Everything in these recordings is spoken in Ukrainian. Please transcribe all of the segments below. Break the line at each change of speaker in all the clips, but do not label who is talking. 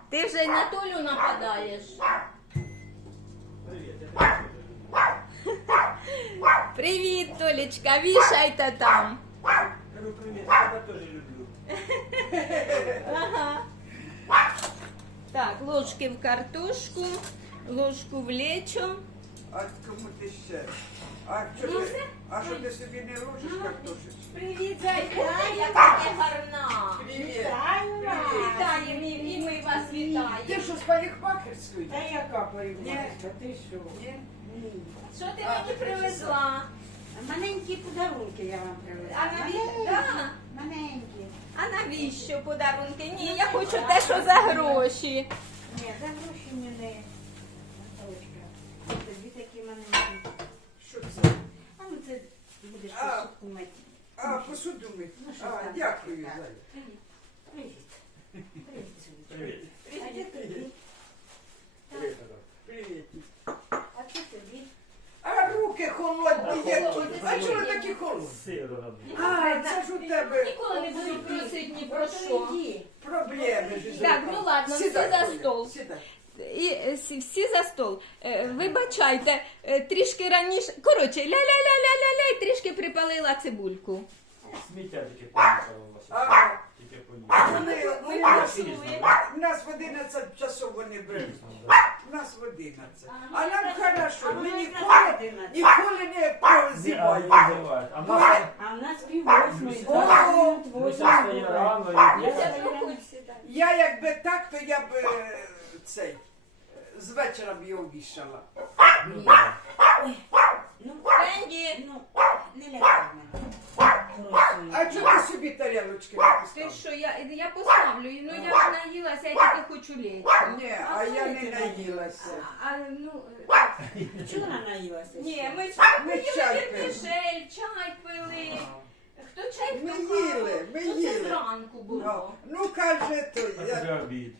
Ти вже й на Толю нападаєш. Привіт, Толечка, вішайте там.
Кажу, привіт, я тебе теж люблю.
Ага. Так, ложки в картошку, ложку в лечо.
А кому ти ще? А що ти собі не ложиш картошечку?
Привіт, зайка, яка ти гарна.
Привіт.
Вітаємо, і ми вас вітаємо.
Ти що, з парикмахерської?
Та яка парикмахерська, ти що?
Ні?
Ні.
Що ти мені привезла?
Маленькі подарунки я вам привезла.
А навіщо? Да.
Маленькі.
А навіщо подарунки? Ні, я хочу те, що за гроші.
Ні, за гроші мене. Наталочка, тобі такі маленькі.
Що це?
А ну це будеш
А.
посудку мити.
А, посуду ми.
Ну, що
А,
там?
дякую,
Так.
Зая.
Привіт. Привіт, сонечко.
Привіт.
А це тобі.
Привіт.
Привіт.
А це тобі.
А руки холодні є тут. А чого такі холодні?
Сиру роблю.
А, це ж у тебе
Ніколи не буду просити ні про що.
Іди.
проблеми ж.
Так, ну ладно, всі
Сідай,
за
Коля,
стол.
Сідай.
І всі за стол. Вибачайте, трішки раніше. Коротше, ля-ля-ля-ля-ля-ля, і трішки припалила цибульку.
Сміття тільки поїхало у вас.
Ага.
Тільки поїхало.
Ми
працюємо.
У нас в 11 часов вони беруть.
Пізно, да.
У нас в 11. А нам хорошо. Ми
А
ніколи не
Ні, а
прозіваємо.
не бувають. А в нас
А в нас пів-восьмої.
Люся стає рано і
Люся,
їхати.
проходь сюди.
Я якби так, то я б цей з вечора б його вішала.
Ну,
Фенді,
ну, не лякай мене.
А чого ти собі тарілочки не
ти
поставила?
що, я поставлю, ну я ж наїлася, я тільки хочу лечь.
Ні, а я не наїлася.
А, ну,
Чого вона наїлася?
ні, ми
Ми
поїли
чай пили.
вермішель, чай пили. Хто чай,
Ми
хто
їли, ми
Ну, це
їли.
зранку було.
Ну, каже, то
А
я...
вже обід.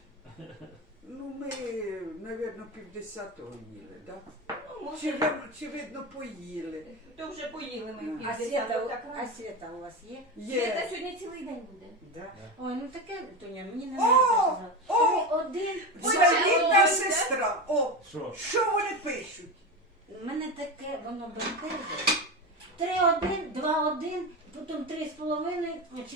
Ну, ми, навірно, 50-го їли, так?
Ну,
Чи,
може,
чи видно, поїли?
то вже поїли ми
А
півдесятого,
свята,
так
а
рано.
свята у вас є?
Свята
Є.
сьогодні цілий день буде.
Да. Ой, ну таке, Тоня, мені не
О!
нравиться.
О!
Один.
Це рідна
Ой,
сестра. О,
Що?
що вони пишуть?
У мене таке, воно бентежить. 3-1, 2-1, потім 3,5,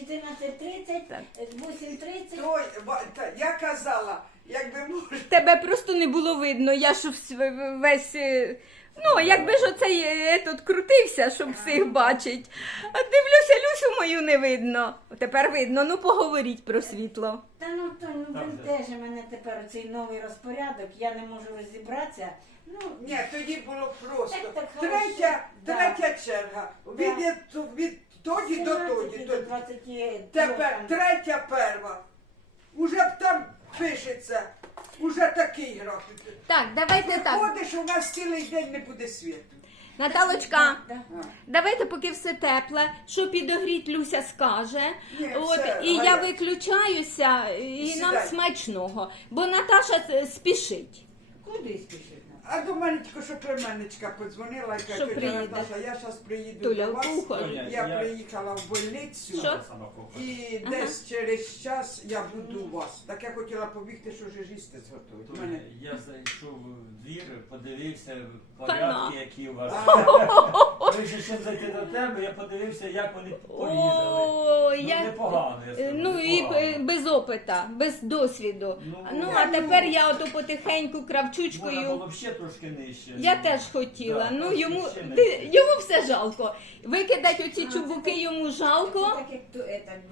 14:30,
Так.
8:30.
Той, я казала, якби можна.
Тебе просто не було видно, я ж весь, ну, якби ж оцей тут крутився, щоб всіх бачить. А дивлюся, Люсю мою не видно. Тепер видно, ну поговоріть про світло.
Та ну, Тонь, ну
Там же.
бентежить мене тепер цей новий розпорядок, я не можу розібратися. Ну,
Ні, тоді було просто.
Так
Третя,
хорошо.
третя черга. Від тоді до
17
тоді.
до 20.
Тепер третя перва. Уже б там пишеться. Уже такий графік.
Так, давайте так.
Виходиш, у нас цілий день не буде світу.
Наталочка,
Да.
давайте, поки все тепле, що підогріть, Люся скаже.
Ні,
От,
все,
і я
Галя.
виключаюся, і нам
Сідай.
смачного. Бо Наташа спішить.
Куди спішить?
А до мене тільки що племянничка подзвонила і
Що
каже,
приїде?
Наташа, я зараз приїду
Туля,
до вас.
кухар.
Тоня,
Я
я-
приїхала в больницю.
Що?
Сама кухня.
І десь через час я буду у вас. Так я хотіла побігти, що вже їсти зготують. У
Тоня,
мене
я зайшов в двір, подивився
Хана.
порядки, які у вас. Прежде чим зайти до тебе, я подивився, як вони порізали.
О,
Ну,
я...
непогано, я скажу,
Ну і
непогано.
без опита, без досвіду.
Ну,
А тепер я ото потихеньку
Можна
кравчучкою.
було б ще трошки нижче.
Я теж хотіла.
Да,
Ну
трошки
йому
ще нижче.
йому все жалко. Викидать оці чубуки йому
Це
жалко.
так, як то,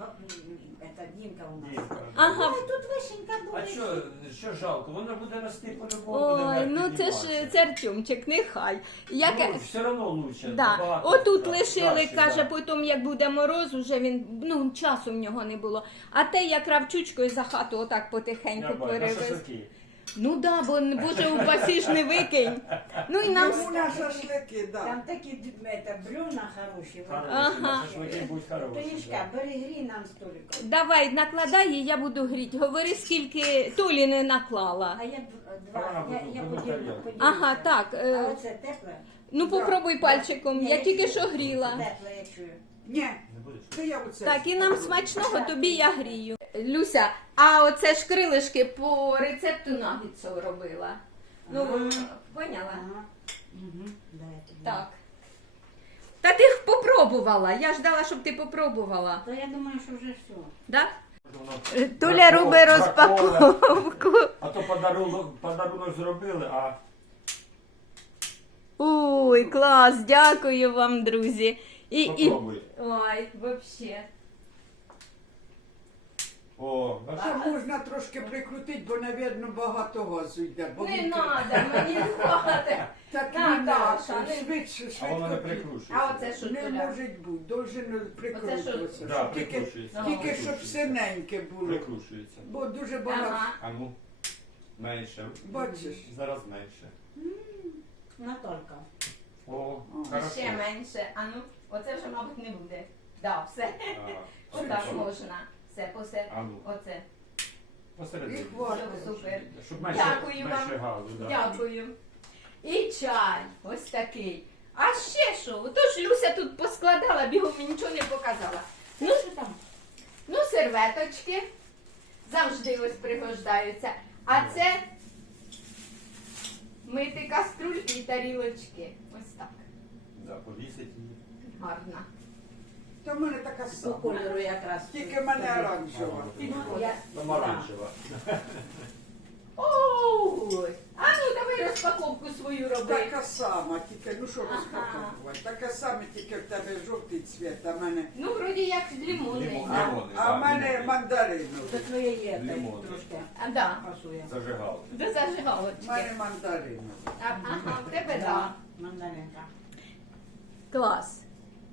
Дімка у нас.
Дімка.
Ага.
Ой, тут вишенька
А
буде.
що жалко? Воно буде рости по-любому. буде
Ой,
вверх
ну це ж
підніматися.
це Артемчик, нехай. Яке...
Ну, все одно лучше.
Да.
набагато
Отут
краще,
лишили, каже,
да.
потім як буде мороз, уже він, ну, часу в нього не було. А те я кравчучкою за хату отак
Я
потихеньку
бачу, на
перевез.
шашлики.
Ну да, бо боже упасі ж не викинь. Ну і нам
у нас шашлики,
Там
да.
такі брюна хороші.
Хороші,
Ага.
на шашлики будуть хороші.
Тонічка, бери грій нам столиком.
давай накладай, і я буду гріти. Говори, скільки Толі не наклала.
А я
Вона
два, я
буде
поділю.
тарілку.
Ага, так.
А оце тепле?
Ну попробуй пальчиком,
Ні,
я тільки що гріла.
Тепле, я чую.
Ні,
Не будеш?
то я оце.
Так, і нам смачного, тобі я грію. Люся, а оце ж крилишки по рецепту наггетсів робила. Ну, поняла?
Ага. Угу. Да, я тобі.
Так. Та ти ж попробувала. Я ж дала, щоб ти попробувала.
То я думаю, що вже все.
Да?
Воно
Туля робить
бракувало.
розпаковку.
А то подарунок зробили, а
Ой, клас, дякую вам, друзі.
попробуй.
Ой, вообще.
О,
Це
бачиш?
можна трошки прикрутити, бо, навірно, багато газу йде. Бо
Не
він-
надо, мені не хватить.
Так
Наташа,
не
не-
швидше,
А воно не
швидко.
прикручується.
А оце що,
Не
Туля?
може бути, должен прикручуватися.
Да,
Щоб тільки,
прикручується.
тільки щоб
Прикручується.
синеньке було.
Прикручується.
Бо дуже багато.
Ага.
А ну, менше.
Бачиш?
Зараз менше.
Наталька.
О,
О,
хорошо.
Ще менше. А ну, оце вже, мабуть, не буде. Да, все.
А,
Отак
що?
можна. Все,
А ну,
оце.
посередині.
І хватить.
Все, супер.
Щоб менше,
Дякую
менше
вам.
газу. Да.
Дякую. І чай, ось такий. А ще що? Отож Люся тут поскладала, бігом і нічого не показала. Ну,
Що там?
ну, серветочки завжди ось пригождаються. А це мити каструльки і тарілочки. Ось так.
Да, повісить її.
Гарно.
То в мене така
По
сама.
кольору якраз.
Тільки в мене оранжева.
Ну, я...
Помаранчева.
Ой! А ну давай розпаковку свою роби.
Така сама, тільки, ну що
Ага.
розпаковувати. Така сама, тільки в тебе жовтий цвіт, а в мене.
Ну, вроді як лимонний.
Лимон.
Да.
Лимонний,
А в
да,
мене
лимонний.
мандариновий.
До твоє є так,
Лимон.
трошки
А, да.
пасує.
Зажигали.
До
В
зажигалочки.
мене мандариновий.
Ага, в тебе да.
Мандаринка.
Клас.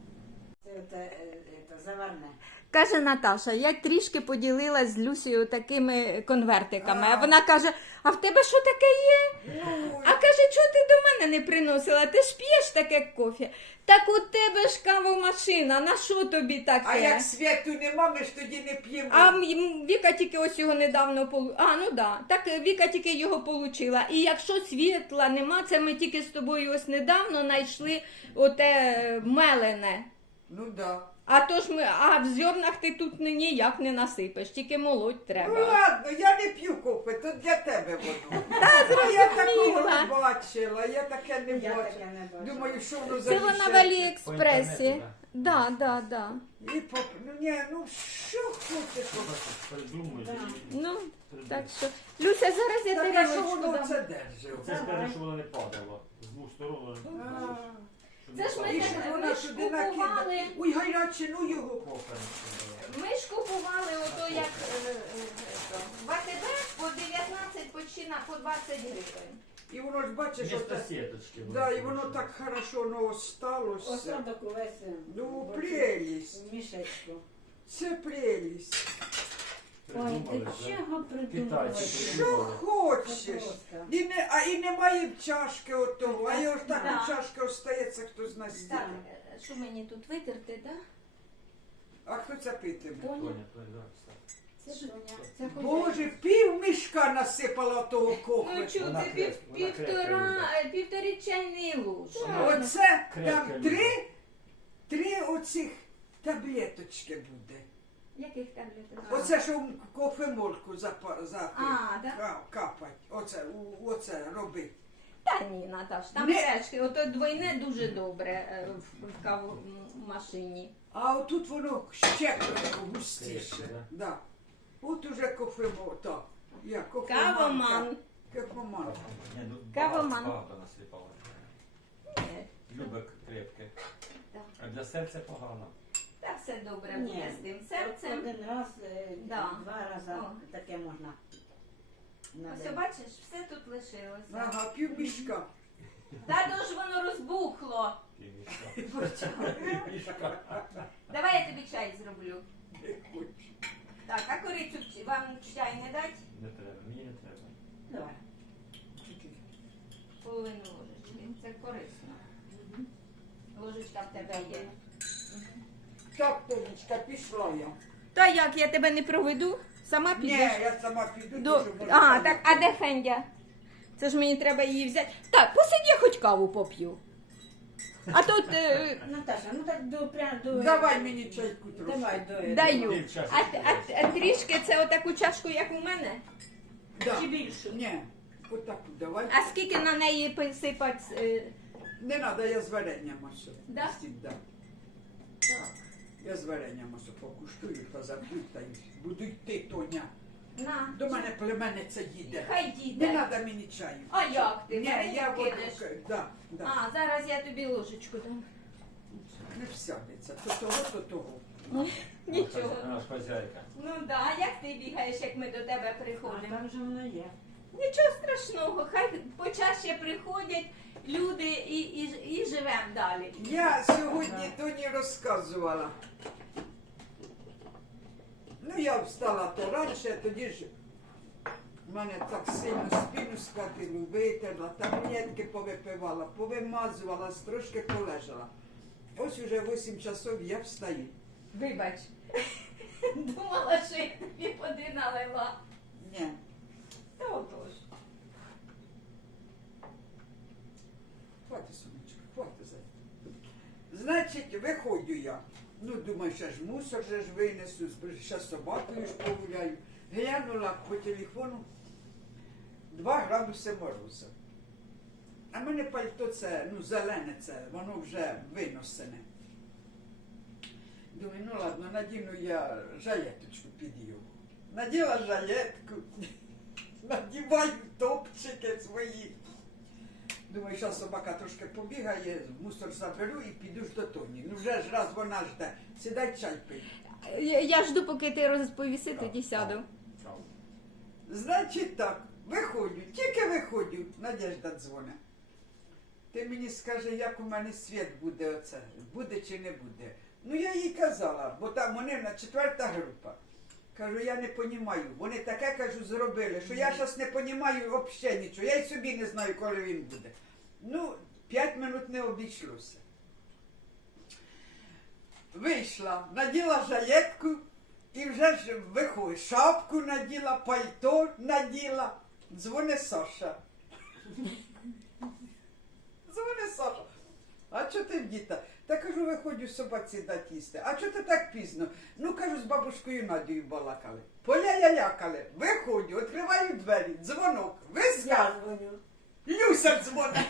Це заварне.
Каже Наташа, я трішки поділилась з Люсією такими конвертиками. А
А.
вона каже, а в тебе що таке є?
Ну,
А каже, чого ти до мене не приносила? Ти ж п'єш таке кофе. Так у тебе ж кавомашина, на що тобі таке?
а як світу нема, ми ж тоді не п'ємо.
А Віка тільки ось його недавно А, ну да. Так Віка тільки його получила. І якщо світла нема, це ми тільки з тобою ось недавно знайшли оте мелене.
Ну да.
А то ж а в зернах ти тут ніяк не насипеш, тільки молоть
Ну
треба.
ладно, я не п'ю кофе, то для тебе воно. Я такого не бачила, я таке не
Я
бачила.
таке не бачила.
Думаю, що воно
Це вона в
замішається.
Аліекспресі.
По інтернету,
Да.
І поп... Ну ні, ну що хочеш?
Придумуєш.
Да.
Ну, так що. Люся, зараз я
Так, а що
тарілочку
воно
дам.
це держить?
Це скажи, що воно не падало. З двох сторон.
А,
Це ж ми
І
не-
що
ми
вона
ж
туди
купували.
накидає? Ой, гаряче, ну його.
Кофе.
Ми ж купували ото як в АТБ по 19, по 20 гривень.
І воно ж бачиш, що
Вместо
так.
сіточки.
Да, і воно так хорошо воно сталося.
Осадок увесь
Ну,
в
прелість.
в мішечку.
Це прелість.
Ой, ти
Придумали, да?
чого придумала?
Китайці
Що
придумали.
хочеш? І немає чашки отого, а його ж так
Да.
чашка остається, хто знає стільки.
Так, що мені тут витерти, так?
А хто це питиме?
Тоня, да, кстати.
Це ж це
Боже, пів мішка насипала того
Ну
кофе.
чого,
Вона
це
крепка, вона крепка,
півтори чайні ложки.
Оце
Крепка
там
люба.
три оцих таблеточки буде.
Яких таблеток?
Оце що в кофемолку
А, да?
капать. Оце робить.
Та ні, Наташ, там
Не-
теж, ото двойне дуже добре в кавомашині.
А отут воно ще густіше.
Крепке,
Да. От уже кофемол.
Кавоман.
Кофеман.
Ні, ну,
Кавоман.
Багато насипала.
Ні,
Любе крепке.
Так.
А для серця погано.
та все добре
Ні.
буде з тим серцем.
Один раз,
Да.
два рази
О.
таке можна. На
Ось
день.
бачиш, все тут лишилося.
Ага, пів мішка.
Та то ж воно розбухло.
Півмішка. Півмішка.
Давай я тобі чай зроблю. Так, а корицю вам чай не дать?
Не треба, мені не треба.
Давай.
Половину ложечки. Це корисно. Ложечка в тебе є.
Так, Тонечка, пішла я.
Та як, я тебе не проведу? Сама
Ні,
підеш?
я сама піду.
До...
дуже
А,
можна.
так, а де Фендя? Це ж мені треба її взяти. Так, посидь, я хоч каву поп'ю. А тут
Наташа, ну так прям до...
Давай мені чайку трошки.
Давай до...
даю.
Пів чашки
А трішки це отаку чашку, як у мене?
Да.
Чи більшу?
Ні, отаку давай.
А скільки на неї посипати?
Не треба, я з варенням ось.
Да?
Да.
Так.
Я з варенням ось покуштую, та заб'ю, та й буду йти, Тоня.
На.
До мене племенниця їде.
Хай
Не
дійде.
треба мені чаю.
А як ти?
Ні,
Варення
я воду,
кинеш?
да.
А, зараз я тобі ложечку дам.
Не всядеться. То того, то того.
Нічого.
Наш хазяйка.
Ну да, як ти бігаєш, як ми до тебе
А
приходимо?
там вже вона є.
Нічого страшного, хай почаще приходять люди і живемо далі.
Я сьогодні Тоні розказувала. Ну, я встала то раніше, тоді ж в мене так сильно спину схватило, витерла, таблетки повипивала, повимазувала, трошки полежала. Ось уже 8 часов я встаю.
Вибач. Думала, що я тобі води налила.
Ні.
Та отож.
Хватить, сонечко, хватить за. Значить, виходжу я. Ну, думаю, ще ж мусор же ж винесу, ще з собакою ж погуляю. Глянула по телефону 2 градуси морозу. А в мене пальто це, ну, зелене це, воно вже виносене. Думаю, ну ладно, надіну я жалеточку під його. Наділа жалетку, надіваю топчики свої. Думаю, що собака трошки побігає, мусор заберу і піду ж до Тоні. Ну вже ж раз вона жде, сідай чай пий.
Я жду, поки ти розповіси, тоді сяду.
Значить так, виходжу, тільки виходжу, Надежда дзвоне. Ти мені скажи, як у мене світ буде оце, буде чи не буде. Ну я їй казала, бо там вони на 4-та група. Кажу, я не понімаю. Вони таке, кажу, зробили, що я зараз не понімаю взагалі нічого. Я й собі не знаю, коли він буде. Ну, 5 минут не обійшлося. Вийшла, наділа жалетку і вже ж виходить. Шапку наділа, пальто наділа. Дзвони Саша. Дзвони Саша. А чого ти вдіта? Та кажу, виходжу собаці дати їсти. А чого ти так пізно? Ну, кажу, з бабушкою Надією балакали. Поля-ялякали. Виходжу, відкриваю двері, дзвонок, вискав.
дзвоню.
Люся дзвонить.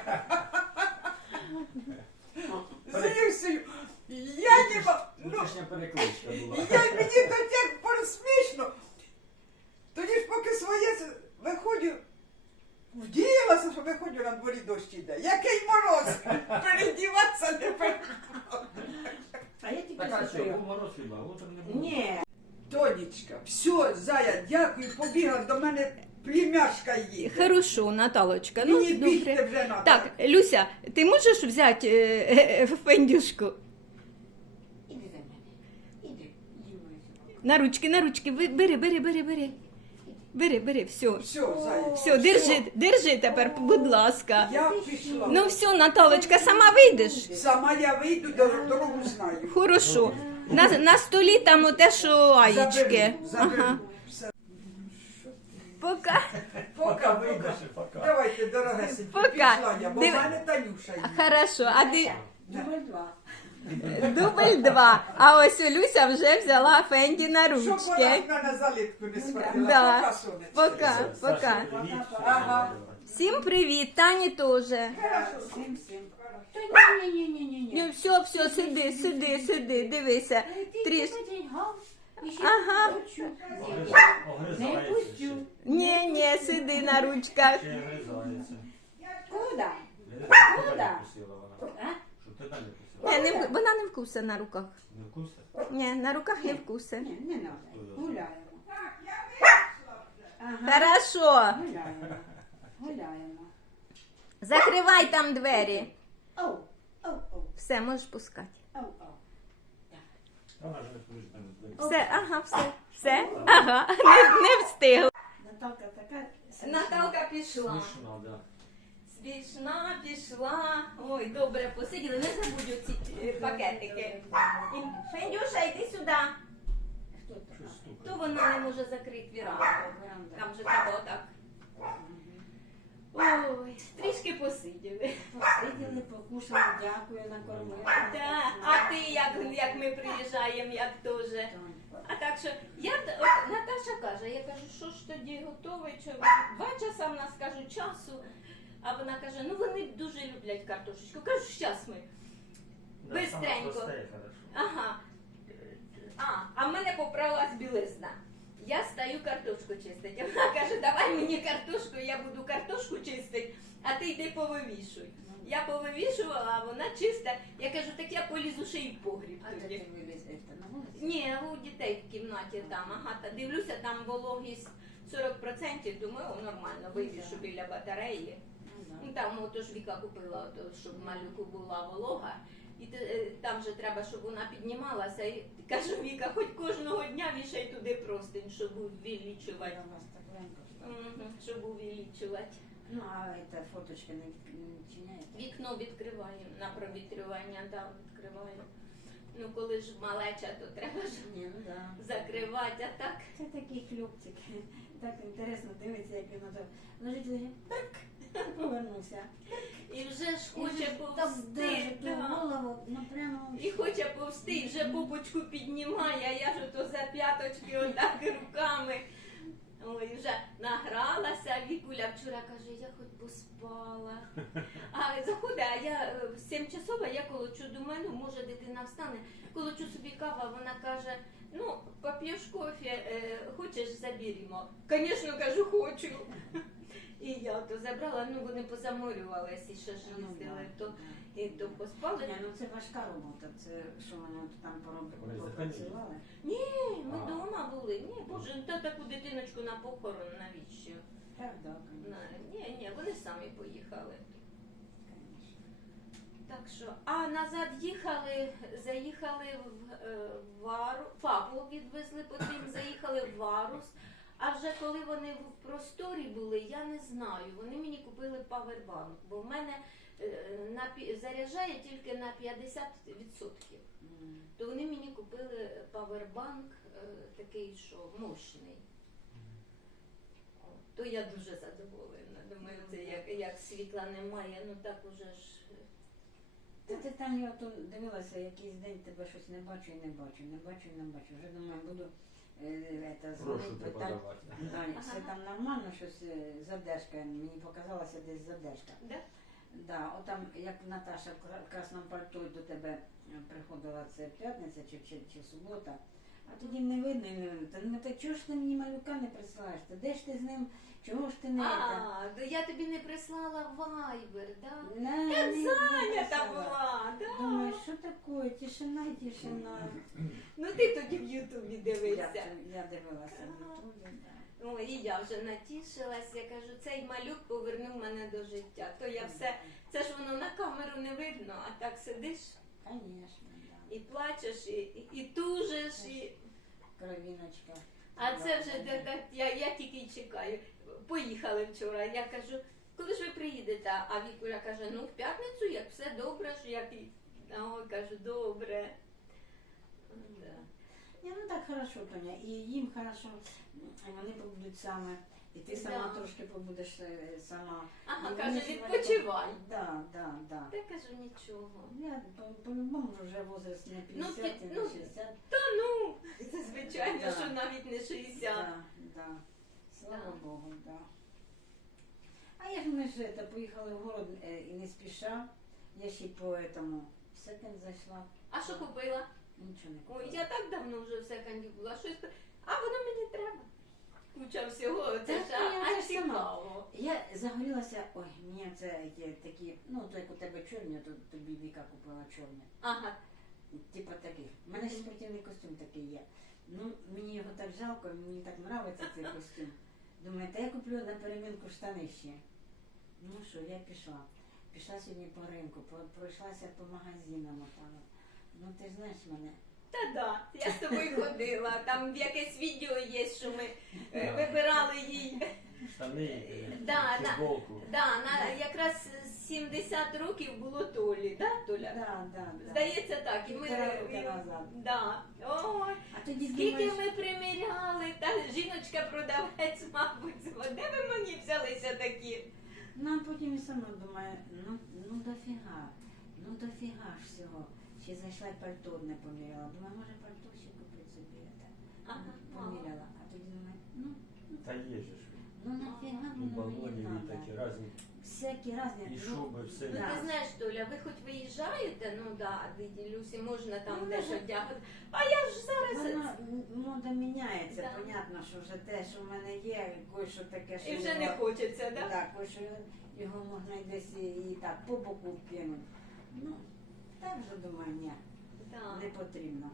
З Люсею. Я не ма- ну,
Внутрішня перекличка була.
мені до тих пор смішно. Тоді ж поки своє виходжу, вдіялася, що виходжу, на дворі дощ іде. Який мороз! Передіватися не передіватися.
А я тільки
Так, а що,
слухаю.
був мороз хіба? Утром не було.
Ні.
Тонечка, все, Зая, дякую, побігла, до мене племяшка їде.
Хорошо, Наталочка.
Мені бігти вже треба.
Так, Люся, ти можеш взяти фендюшку?
Іди за мене. Іди. Іди, моя.
На ручки, бери. Бери, все.
Все, Зая.
Все, держи тепер, будь ласка.
Я пішла.
Ну все, Наталочка, сама вийдеш?
Сама я вийду, дорогу знаю.
Хорошо. На столі там оте, що аєчки.
Заберу.
Ага.
Все.
Пока.
Поки вийдеш, і поки.
Давайте, дорогесенькі,
Пока.
пішла я, бо в
Див-
мене Танюша є.
Хорошо, а ти
Дубль 2.
дубль 2. А ось Люся вже взяла Фенді на
Щоб вона
ручки.
в мене залитку не схватила.
Да.
Пока, сонечко.
Пока,
Саша,
пока.
привіт.
Ага.
Всім привіт, Тані теж.
Всім. Ні.
Ну все, сиди, дивися. Тріш. Ага.
Не
Огризається
пустю.
ще.
Ні, сиди на ручках.
Ще й огризається.
Куда?
Не знаю, щоб ти
да.
не вкусила вона.
А?
Щоб ти не вкусила.
Вона не вкусе на руках.
Не вкуса?
Ні, на руках не вкусе.
Ні, не надо. Гуляємо. Ага.
Хорошо.
Гуляємо.
Закривай там двері.
Оу.
Все, можеш пускати.
Вона ж не вкусна.
Все, ага, все, ага, не встигла.
Наталка така.
Наталка пішла.
Смішно, да.
Смішна пішла. Ой, добре посиділи. Не забудь оці пакетики. Фендюша, йди сюди.
Хто то?
Щось стукає.
То вона не може закрити віранку.
Веранда.
Там же треба отак. Ой, трішки посиділи.
Посиділи, покушали, дякую, накормили.
Да. А ти як ми приїжджаємо, як теж. А так що от Наташа каже, я кажу, що ж тоді готовий, 2 часа в нас кажу часу. А вона каже, ну вони дуже люблять картошечку. Кажу, щас ми. Бистренько. Ага. А в мене поправилась білизна. Я стаю картошку чистити. Вона каже, давай мені картошку, я буду картошку чистити, а ти йди повивішуй. Я повивішувала, а вона чиста. Я кажу, так я полізу ще й в погріб
А де
тоді.
ти вилізеш? На вулиці?
Ні, у дітей в кімнаті там, ага, та дивлюся, там вологість 40%, думаю, о, нормально, вивішу біля батареї.
Ну, да.
Ну, там отож Віка купила, щоб малюку була волога. І там же треба, щоб вона піднімалася. І кажу, Віка, хоч кожного дня вішай туди простинь, щоб увеличувати.
Я вас так легко.
Щоб увеличувати.
Ну, а це фоточки не відчиняєте?
Вікно відкриваю на провітрювання, да, відкриваю. Ну, коли ж малеча, то треба ж
Ні, ну да.
закривати, а так.
Це такий хлопчик. Так інтересно дивиться, як він ото лежить, так, повернувся.
І вже ж хоче
Так
повсти.
даже ту
да.
голову, ну прямо...
І хоче повсти, і вже попочку піднімає, а я ж ото за п'яточки отак руками. Ой, вже награлася. Вікуля вчора каже, я хоч поспала. А заходить, а я 7-часова, я колочу, думаю, ну може дитина встане. Колочу собі кава, вона каже, ну, поп'єш кофе, хочеш заберімо. Звісно, кажу, хочу. І я то забрала, ну вони позаморювалися, і ще ж
Ну,
їздили,
да,
то,
да.
і то поспали.
Ні, ну це важка робота, це що вони от там
Вони
попрацювали.
Ні, ми
А.
вдома були. Ні, боже, та таку дитиночку на похорон навіщо?
Так, да,
Ні, вони самі поїхали.
конечно.
Так що, а назад їхали, заїхали в Вару, папу відвезли, потім заїхали в Варус. А вже коли вони в просторі були, я не знаю. Вони мені купили павербанк, бо в мене заряджає тільки на 50%. То вони мені купили павербанк такий, що мощний. То я дуже задоволена. Думаю, це як світла немає, ну так уже ж.
Ти там я то дивилася, якийсь день тебе щось не бачу і не бачу, не бачу і не бачу. Вже думаю, буду
Прошу
дзвонити,
тебе
питати.
давати.
Да, все там нормально, щось задержка, мені показалося десь задержка.
Да?
Да, отам, як Наташа в красному пальто до тебе приходила, це п'ятниця чи субота, а тоді не видно, і не видно. Та ну так чого ж ти мені малюка не присилаєш? Та де ж ти з ним, чого ж ти не...
То я тобі не прислала вайбер, да?
Не,
Я
не
зайнята
присилала.
була, да?
Думаю, що таке? Тишина, тишина.
Ну ти тоді в Ютубі дивився.
Я дивилася в Ютубі, так.
Ну і я вже натішилась, я кажу, цей малюк повернув мене до життя. То я все, це ж воно на камеру не видно, а так сидиш
Звісно, да.
і плачеш, і тужиш, і...
Кровіночка.
А це вже я тільки й чекаю. Поїхали вчора. Я кажу, коли ж ви приїдете? А Вікуля каже, ну в п'ятницю, як все добре, що як і. Ой, кажу, добре. Да.
Ні, ну так хорошо, Тоня, і їм хорошо, вони побудуть саме, і ти сама
Да.
трошки побудеш сама.
Ага,
І
каже,
вони ж
відпочивай.
Да, да, да.
Та кажу, нічого.
Я по-любому вже возраст не 50 і не 60.
Та ну, це звичайно,
Да.
що навіть не 60.
Да, да. Слава
Да.
Богу, да. А я ж ми ж поїхали в город і не спіша. Я ще й по этому в секонд зайшла.
А що купила?
Нічого не купила.
Ой, я так давно вже в секонді була, щось. А воно мені треба. Куча всього, це
Так,
ж
я
а
вже сама.
цікаво.
Я загорілася, ой, мені це такі, ну то як у тебе чорні, то тобі Віка купила чорні.
Ага.
Типа таких. У мене ще спортивний костюм такий є. Ну, мені його так жалко, мені так подобається цей костюм. Думаю, та я куплю на перемінку штани ще. Ну що, я пішла. Пішла сьогодні по ринку, пройшлася по магазинам. Там. Ну ти ж знаєш мене.
Та да, я з тобою ходила. Там якесь відео є, що ми вибирали їй.
Штани,
Да,
футболку.
Якраз 70 років було Толі, да, Толя?
Да.
Здається так. І ми,
1,5 роки назад.
Да. Ой,
А тоді
скільки
думаєш,
ми приміряли, та жіночка-продавець, мабуть, де ви мені взялися такі?
Ну, а потім і сама думаю, ну дофіга ж всього. Ще зайшла й пальто одне поміряла. Думаю, може пальто ще купити собі.
Ага,
Поміряла. А тоді думаю,
Та є же ж.
ну нафіга
І
воно мені
балонів, і такі
треба.
різні.
Всякі разні.
І шуби, все.
Ну,
Да.
ти знаєш, Толя, ви хоч виїжджаєте, ну да, Люсі, можна там
Ну,
дещо
може.
вдягати. А я ж зараз...
Мода міняється,
Да.
понятно, що вже те, що в мене є, кое-що таке, що
І вже не
його-
хочеться, да?
Так, кое-що його можна і десь і так по боку вкинути. Ну, так вже думаю, ні,
Так.
не потрібно.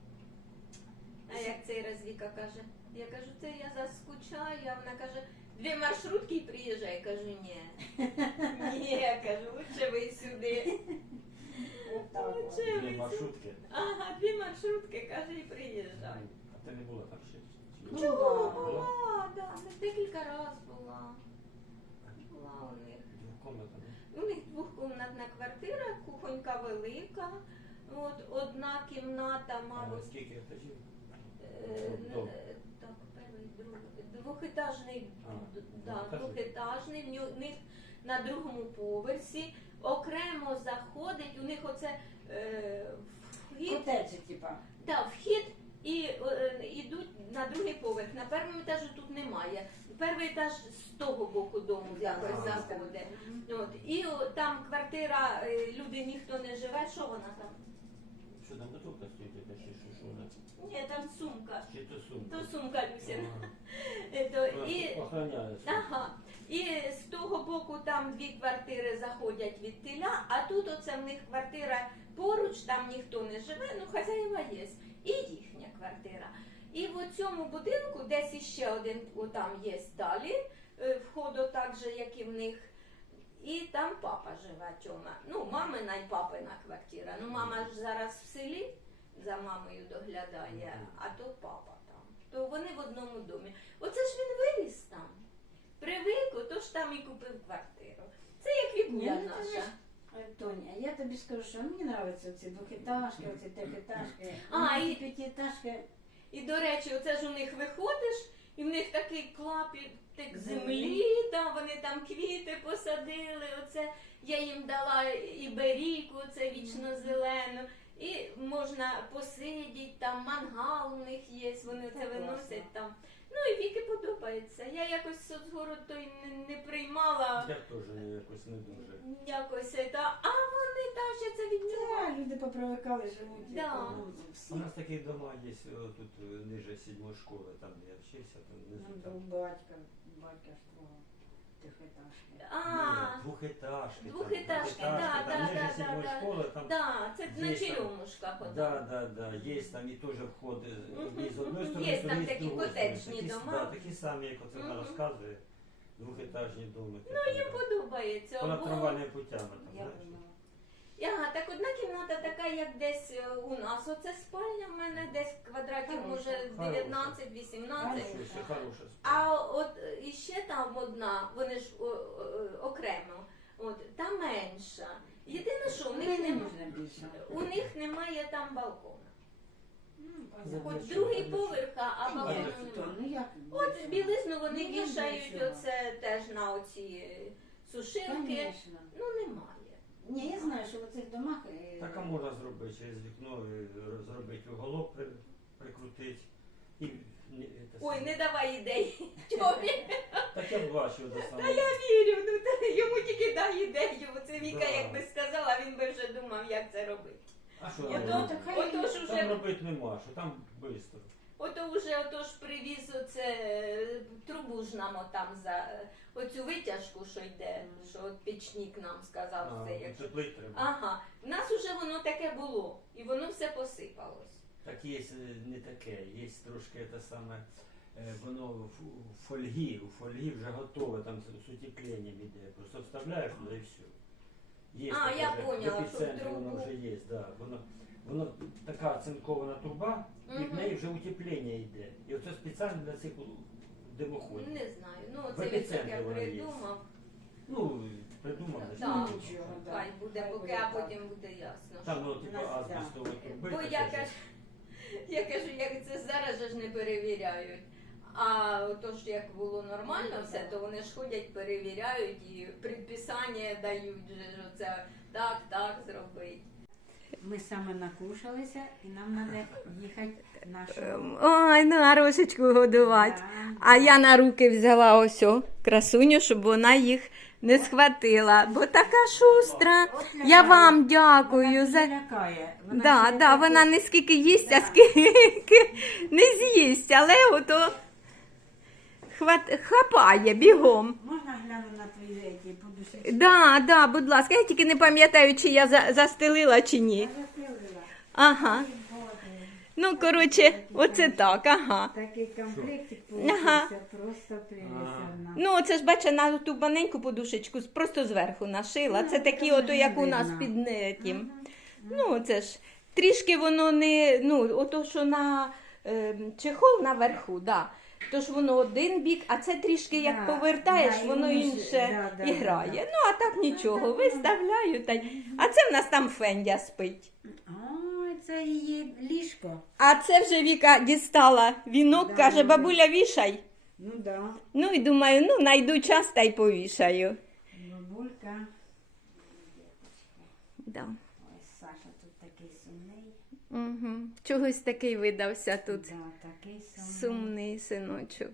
А як цей раз Віка каже? Я кажу, це я заскучаю, а вона каже, 2 маршрутки і приїжджай. Я кажу, ні. Ні, я кажу, лучше ви сюди.
Отак от.
Лучше
Дві
ви сюди.
маршрутки.
Ага, 2 маршрутки, каже, і приїжджай.
А ти не була там ще? Чи-
Ну,
Чого?
була.
Була, да, декілька разів була. Була у них.
Двокомнатна, да?
У них 2-кімнатна квартира, кухонька велика. От, одна кімната,
А
мабуть,
скільки етажів?
Дом. Так, перший, другий. Двохетажний,
А,
да,
двохетажний.
двохетажний. В них на 2-му поверсі окремо заходить, у них оце вхід,
Котеджі, типа.
да, вхід і йдуть на 2-й поверх. На 1-му етажі тут немає. 1-й етаж з того боку дому якось
Ага.
заходить. От. І там квартира, люди ніхто не живе, що вона там?
Що там бутилка стоїть, яка чи що вона?
Ні, там сумка.
Чи то сумка?
То сумка Люсіна.
Ага.
І
Охороняє.
ага. І з того боку там 2 квартири заходять від теля, а тут оце в них квартира поруч, там ніхто не живе, ну хазяїва є. І їхня квартира. І в цьому будинку десь іще один там є далі, вход так же, як і в них. І там папа живе, Тьома. Ну, мамина і папина квартира. Ну, мама ж зараз в селі за мамою доглядає, а то папа там. То вони в одному домі. Оце ж він виріс там. Привик, отож там і купив квартиру. Це як Вікуля
Ні, ну, це
наша.
Тоня, я тобі скажу, що мені подобаються ці двохетажки, оці трьохетажки.
А, і-
п'ятиэтажки.
І, до речі, оце ж у них виходиш, і в них такий клапітик
Землі.
землі, да, вони там квіти посадили, оце я їм дала іберіку, оце вічно зелену. І можна посидіти, там мангал у них є, вони це
Це
виносять
класно.
там. Ну і Віки подобається. Я якось соцгород той не приймала
Я теж якось не дуже.
якось, а вони тащаться від нього.
Так, люди попривикали, живуть.
Да.
як, ну, всі.
У нас такі дома є тут ниже 7-ї школи, там де я вчився, там
Ну,
внизу.
до
Там.
батька ж твого трьохетажки.
А,
Двухетажки.
Двухетажки,
там,
да,
там
да,
ниже
да,
7-ї
да,
школи, там.
да, це на
Є там.
черемушках.
Да, є там і теж входи
Мгм.
і з одної сторони,
Є
і з
там
другої
такі
сторони.
котеджні
Такі,
дома.
Да, такі самі, як оце вона
Мгм.
розказує. Двохетажні доми.
Ну, їм подобається.
Понад
Бо...
трамвайними путями. Там,
Я
знаєш.
думала.
Ага, так одна кімната така, як десь у нас. Оце спальня в мене десь квадратів,
Хороша,
може,
хороша.
19-18.
Хороше, хороше.
А от іще там одна, вони ж окремо, от, та менша. Єдине, що
Мені не можна більше.
у них немає там балкона.
Ну,
Хоч
Зачем?
другий поверх, а
Ні,
балкону
то,
немає.
ну як?
От білизну вони
Ну, я
вішають
бачила.
оце теж на оці сушилки.
Конечно.
Ну немає.
Ні, я знаю, що в цих домах...
Так а можна зробити через вікно, зробити уголок, прикрутити. І,
Ой, не давай ідей. Тьомі.
Так я бачив до
Та
самого.
я вірю, ну та йому тільки дай ідею. Оце Віка,
Да.
якби сказала, він би вже думав, як це робити.
А що
Ото,
робити?
так хай-
ото ж
Там
уже,
робити нема, що там швидко.
ото ж привіз оце трубу ж нам отам за оцю витяжку, що йде, що от пічник нам сказав це. Якщо...
Утеплити треба.
Ага, в нас уже воно таке було, і воно все посипалось.
Так є не таке, є трошки те саме, воно в фольгі, у фольгі вже готове, там з утепленням іде. Просто вставляєш туди і все. Є
А,
таке
я
вже,
поняла,
в епіцентрі
що
воно
трубу.
вже є, да. Воно така оцинкована труба, і в
Мгм.
неї вже утеплення йде. І оце спеціально для цих димоходів.
Не знаю, ну
В
це він
епіцентрі
таке
воно є.
придумав.
Ну, придумав.
Так,
значить,
Ну, нічого, да.
хай буде,
Хай
поки,
буде
а
так.
потім буде ясно.
Там, ну,
У
типу,
нас,
азбестові труби.
Бо
таке
я
ж.
кажу, як це зараз же ж не перевіряють. А то ж як було нормально все, то вони ж ходять, перевіряють і предписання дають, же ж оце так зробити.
Ми саме накушалися і нам треба їхати нашу.
Ой, ну Арошечку годувати. А я на руки взяла ось красуню, щоб вона їх не схватила, бо така шустра. Я вам дякую за...
лякає.
Вона не скільки їсть, а скільки не з'їсть, але ото хапає бігом.
Можна гляну на твої ці подушечки?
Да, будь ласка, я тільки не пам'ятаю, чи я застелила, чи ні. Ага. Ну, коротше, оце так, ага.
Такий комплектик
Ага.
получився, просто прелісерна.
Ну, це ж, бачите, на ту маленьку подушечку просто зверху нашила. Це такі, ото як у нас під тим. Ну, це ж трішки воно не, ну, ото, що на чехол наверху, да. Тож воно один бік, а це трішки як
Да,
повертаєш,
да, і
воно
воно ж-
інше
да,
і
да,
грає.
да.
Ну, а так нічого, виставляю. А це в нас там Фендя спить.
Ой, це її ліжко.
А це вже Віка дістала вінок,
Да,
каже,
да.
бабуля, вішай.
Ну да.
Ну і думаю, ну найду час та й повішаю.
Бабулька.
Да.
Ой, Саша тут такий сумний.
Угу. Чогось такий видався тут.
Да, такий сумний.
Сумний синочок.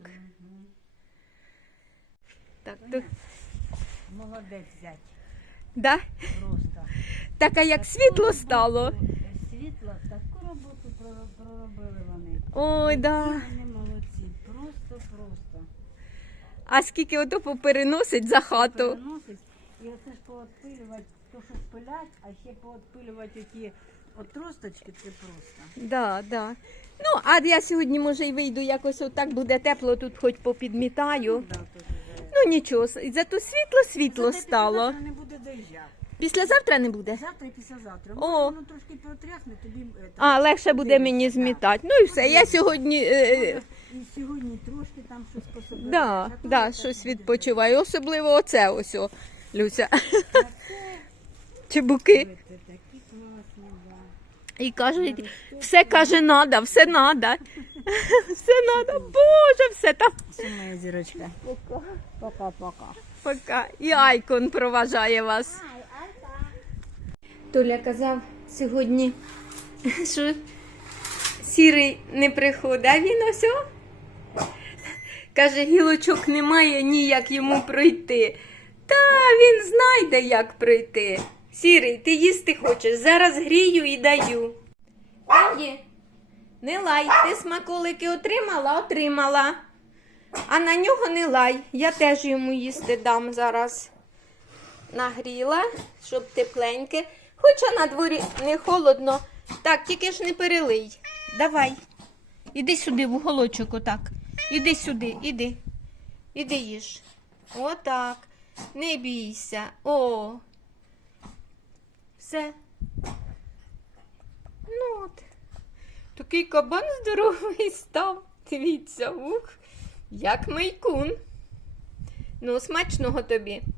Так, то...
Молодець зять.
Да?
Просто.
Так, а як світло стало.
Світло, таку роботу проробили вони.
Ой, да.
Вони молодці. Просто.
А скільки ото попереносить за хату.
Переносить. І оце ж поотпилювати, то що спилять, а ще поотпилювати оті отросточки, це просто.
Да. Ну, а я сьогодні, може, й вийду якось отак, буде тепло, тут хоч попідмітаю.
Да, тут вже.
Ну, нічого, зато світло
Зате
стало.
післязавтра не буде доїжджати.
Післязавтра не буде?
Завтра і післязавтра.
О.
Може, воно трошки протрясне, тобі...
А, легше буде мені змітати. Ну і все, я сьогодні...
І сьогодні трошки там щось пособили.
Да, щось відпочиваю. Особливо оце ось, Люся. Чебуки.
Це такі класні, да.
І кажуть, все каже, надо, все надо. Все надо, Боже, все там.
Все, моя зірочка. Пока-пока.
Пока. І Айкон проважає вас. Толя казав сьогодні, що сірий не приходить, а він ось. Каже, гілочок немає, ніяк йому пройти. Та він знайде, як пройти. Сірий, ти їсти хочеш, зараз грію і даю. Фенді, не лай, ти смаколики отримала? Отримала. А на нього не лай, я теж йому їсти дам зараз. Нагріла, щоб тепленьке. Хоча на дворі не холодно. Так, тільки ж не перелий. Давай. Іди сюди в уголочок отак. Іди сюди, іди. Іди їж. Отак. Не бійся. О. Все. Ну от. Такий кабан здоровий став. Дивіться, ух. Як майкун. Ну, смачного тобі.